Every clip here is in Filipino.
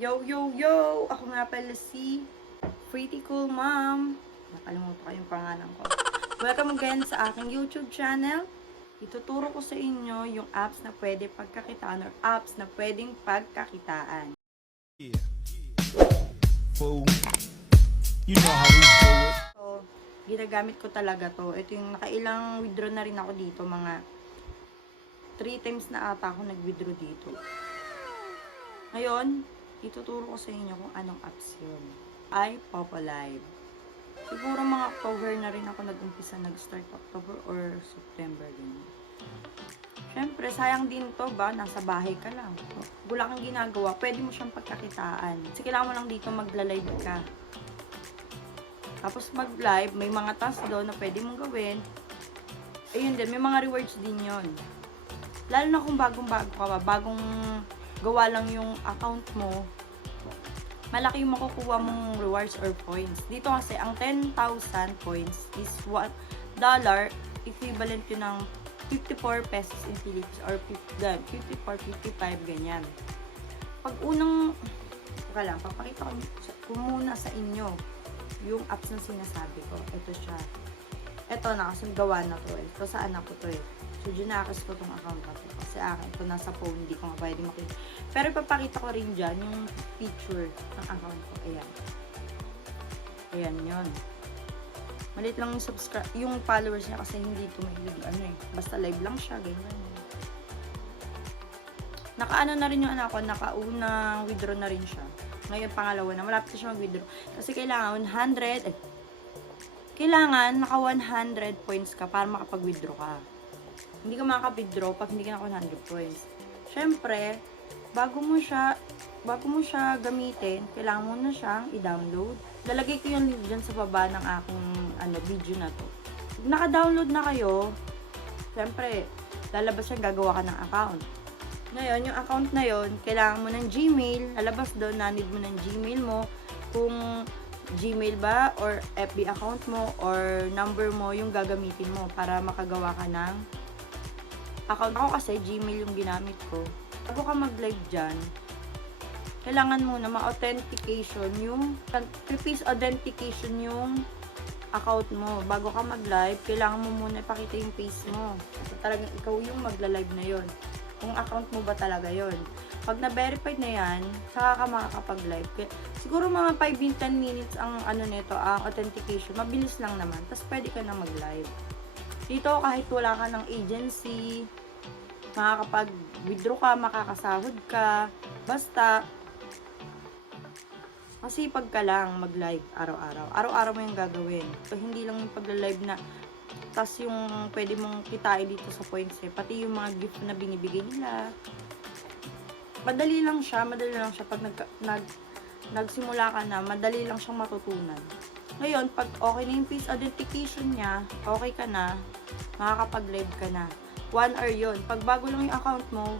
Yo, yo, yo! Ako nga pala si Pretty Cool Mom. Nakalimutan ko yung pangalan ko. Welcome again sa aking YouTube channel. Ituturo ko sa inyo yung apps na pwede pagkakitaan or apps na pwedeng pagkakitaan. Yeah. Fool. You know how we do it. So, ginagamit ko talaga to. Ito yung nakailang withdraw na rin ako dito. Mga 3 times na ata ako nag-withdraw dito. Ngayon, ituturo ko sa inyo kung anong apps yun. Ay, Popolive. Siguro mga October na rin ako nag-umpisa, nag-start October or September din. Siyempre, sayang din to ba? Nasa bahay ka lang. Wala kang ginagawa, pwede mo siyang pagkakitaan. Kasi kailangan mo lang dito magla-live ka. Tapos mag-live, may mga tasks doon na pwede mong gawin. Ayun din, may mga rewards din yon. Lalo na kung bagong-bago ka ba, bagong gawa lang yung account mo, malaki yung makukuha mong rewards or points. Dito kasi, ang 10,000 points is $1 equivalent yun ng 54 pesos in Philippines or 54, 55, ganyan. Pag unang, papakita ko muna sa inyo yung apps na sinasabi ko. Ito siya. Ito na, kasi gawa na to eh. Ito sa anak ko to eh. So, ginakas ko tong account ko. Kasi akin, ito nasa phone, hindi ko nga pwede makita. Pero ipapakita ko rin dyan yung picture ng account ko. Ayan. Ayan yun. Malit lang yung followers niya kasi hindi ito mahilig. Basta live lang siya, ganyan. Nakaano na rin yung anak ko, nakaunang withdraw na rin siya. Ngayon, pangalawa na, malapit na siya mag-withdraw. Kasi kailangan naka 100 points ka para makapag-withdraw ka. Hindi ka makaka-withdraw pag hindi ka naka 100 points. Syempre, bago mo siya gamitin, kailangan mo na siyang i-download. Lalagay ko yung link dyan sa baba ng aking video na to. Pag naka-download na kayo, syempre, lalabas siya, gagawa ka ng account. Ngayon, yung account na yon, kailangan mo ng Gmail, lalabas doon, nanid mo ng Gmail mo, kung Gmail ba, or FB account mo, or number mo, yung gagamitin mo para makagawa ka ng account. Ako kasi, Gmail yung ginamit ko. Bago ka mag-live dyan, kailangan muna ma-authentication yung account mo. Bago ka mag-live, kailangan mo muna ipakita yung face mo. Kasi talagang ikaw yung magla-live na yon. Kung account mo ba talaga yon. Pag na-verified na yan, saka ka makakapag-live. Siguro mga 5-10 minutes ang nito, ang authentication. Mabilis lang naman. Tapos pwede ka na mag-live. Dito, kahit wala ka ng agency, makakapag-withdraw ka, makakasahod ka, basta masipag ka lang mag-live araw-araw. Araw-araw mo yung gagawin. So, hindi lang yung pagla-live na tas yung pwede mong kitain dito sa points eh. Pati yung mga gift na binibigay nila. Madali lang siya. Pag nagsimula ka na, madali lang siyang matutunan. Ngayon, pag okay na yung face authentication niya, okay ka na, makakapag-live ka na. 1 hour yun. Pag bago lang yung account mo,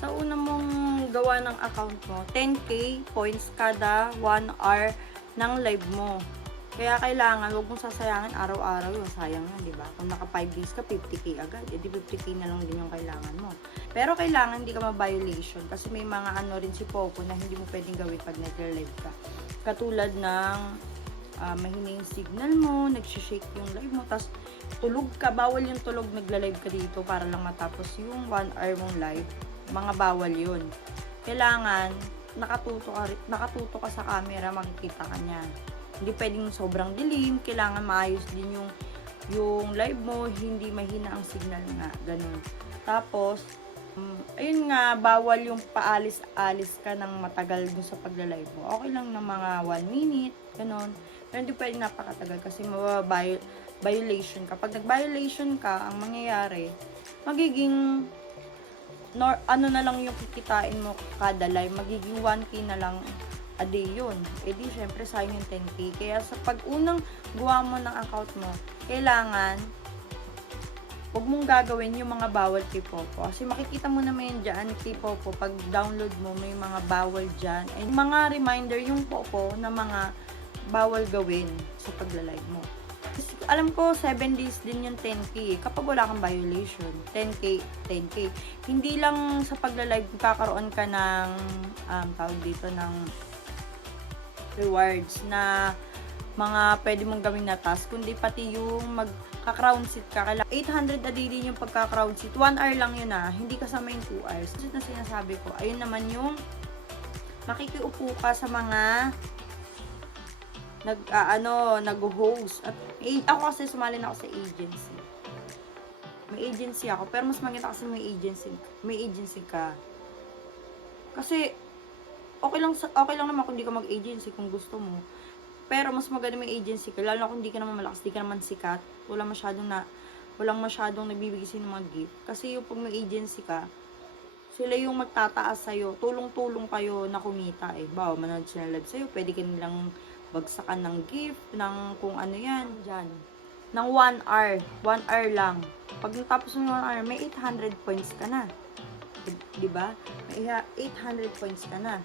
sa una mong gawa ng account mo, 10k points kada 1 hour ng live mo. Kaya kailangan, huwag mong sasayangin araw-araw yun. Sayang yan, di ba? Kung naka 5 days ka, 50k agad. E di 50k na lang din yung kailangan mo. Pero kailangan hindi ka ma-violation kasi may mga rin si Poco na hindi mo pwedeng gawin pag nag-live ka. Katulad ng mahina yung signal mo, nag-shake yung live mo, tapos tulog ka. Bawal yung tulog, nagla-live ka dito para lang matapos yung 1 hour mong live. Mga bawal yun. Kailangan, nakatuto ka sa camera, makikita ka niya. Hindi pwedeng sobrang dilim, kailangan maayos din yung live mo, hindi mahina ang signal nga, ganun. Tapos, ayun nga, bawal yung paalis-alis ka ng matagal dun sa pagla-live mo. Okay lang na mga 1 minute, ganun. Pero hindi pwedeng napakatagal kasi violation ka. Pag nag-violation ka, ang mangyayari, magiging na lang yung kikitain mo kada live, magiging 1k na lang a day yun. E di, syempre, sayang yung 10k. Kaya sa pag-unang gawa mo ng account mo, kailangan, huwag mong gagawin yung mga bawal kay Popo. Kasi makikita mo naman yun dyan kay Popo. Pag download mo, may mga bawal dyan. And mga reminder yung Popo na mga bawal gawin sa pagla-live mo. Kasi alam ko 7 days din yung 10K kapag wala kang violation. 10K. Hindi lang sa pagla-live kakaroon ka ng tawag dito ng rewards na mga pwede mong gawin na task, kundi pati yung magka-crown seat ka. 800 a day din yung pagka-crown seat. 1 hour lang yun hindi kasama yung 2 hours. Kasi na sinasabi ko, ayun naman yung makikiupo ka sa mga nag-host. At ako kasi sumali na ako sa agency. May agency ako, pero mas maganda kasi may agency ka. Kasi okay lang naman kung hindi ka mag-agency kung gusto mo. Pero mas maganda may agency ka, lalo na kung hindi ka naman malakas, hindi ka naman sikat, walang masyadong nagbibigay sa'yo ng mga gift. Kasi yung pag may agency ka, sila yung magtataas sa'yo, tulong-tulong kayo na kumita Bawa, manood sila live sa'yo, pwede ka nilang bagsakan ng gift, ng kung ano yan, dyan. Ng 1 hour. 1 hour lang. Pag natapos mo yung 1 hour, may 800 points ka na. Diba? May 800 points ka na.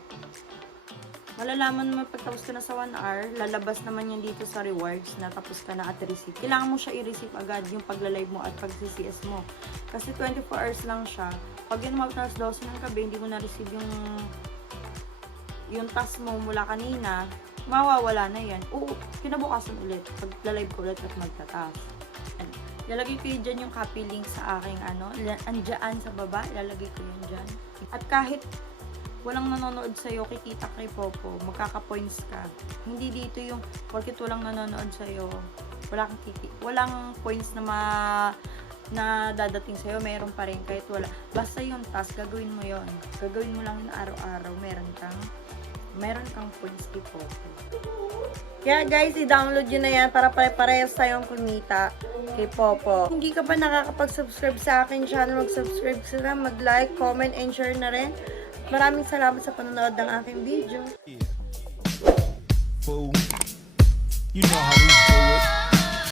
Malalaman mo pagtapos ka na sa 1 hour, lalabas naman yan dito sa rewards na tapos ka na at receive. Kailangan mo siya i-receive agad yung pagla-live mo at pag-CCS mo. Kasi 24 hours lang siya. Pag yun umabot na 12 ng gabi, hindi mo na-receive yung task mo mula kanina, mawawala na yan. Oo, kinabukasan ulit. Pag-live ko ulit at magtatask. Ilalagay ko yun dyan yung copy link sa aking andyan sa baba. Ilalagay ko yun dyan. At kahit walang nanonood sa'yo, kikita kay Popo, magkaka-points ka. Hindi dito yung, porkit walang nanonood sa'yo, walang points na dadating sa'yo, meron pa rin kahit wala. Basta yung task, gagawin mo yon. Gagawin mo lang yun araw-araw, meron kang points kay Popo. Kaya guys, i-download yun na yan para pare-parehas tayong kumita kay Popo. Hindi ka pa nakakapag-subscribe sa akin channel, mag-subscribe sila, mag-like, comment, and share na rin. Maraming salamat sa panonood ng aking video. Fool. You know how we